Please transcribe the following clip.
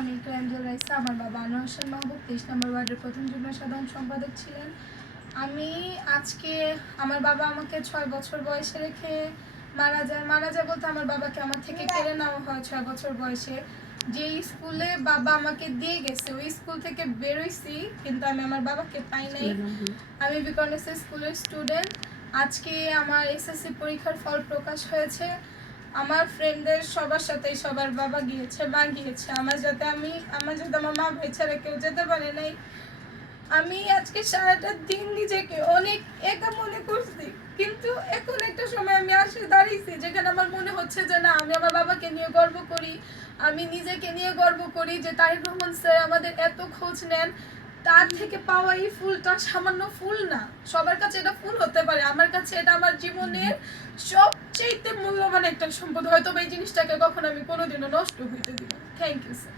আমি ক্রাঞ্জল রাইসা। আমার বাবা আনোয়ার হোসেন মাহবুব 23 নম্বর ওয়ার্ডের প্রথম যুগ্ম সাধারণ সম্পাদক ছিলেন। আমি আজকে আমার বাবা আমাকে 6 বছর বয়সে রেখে মারা যায় বলতে আমার বাবাকে আমার থেকে কেড়ে নেওয়া হয় 6 বছর বয়সে। যে স্কুলে বাবা আমাকে দিয়ে গেছে ওই স্কুল থেকে বেরোইছি, কিন্তু আমি আমার বাবাকে পাই নাই। আমি বিকনেসের স্কুলের স্টুডেন্ট। আজকে আমার এসএসসি পরীক্ষার ফল প্রকাশ হয়েছে। আমার ফ্রেন্ডদের সবার সাথেই সবার বাবা গিয়েছে, মা গিয়েছে। আমার যাতে আমার মা ভাই ছাড়া কেউ যেতে পারে নাই। আমি আজকে সারাটা দিন নিজেকে অনেক একা মনে করছি, কিন্তু এখন একটা সময় আমি আসে দাঁড়িয়েছি যেখানে আমার মনে হচ্ছে যে না, আমি আমার বাবাকে নিয়ে গর্ব করি, আমি নিজেকে নিয়ে গর্ব করি যে তারেক রহমান স্যার আমাদের এত খোঁজ নেন। তার থেকে পাওয়া এই ফুলটা সামান্য ফুল না, সবার কাছে এটা ফুল হতে পারে, আমার কাছে এটা আমার জীবনের সবচেয়ে মূল্যবান একটা সম্পদ। হয়তো এই জিনিসটাকে কখনো আমি কোনোদিনও নষ্ট হইতে দিব। Thank you sir.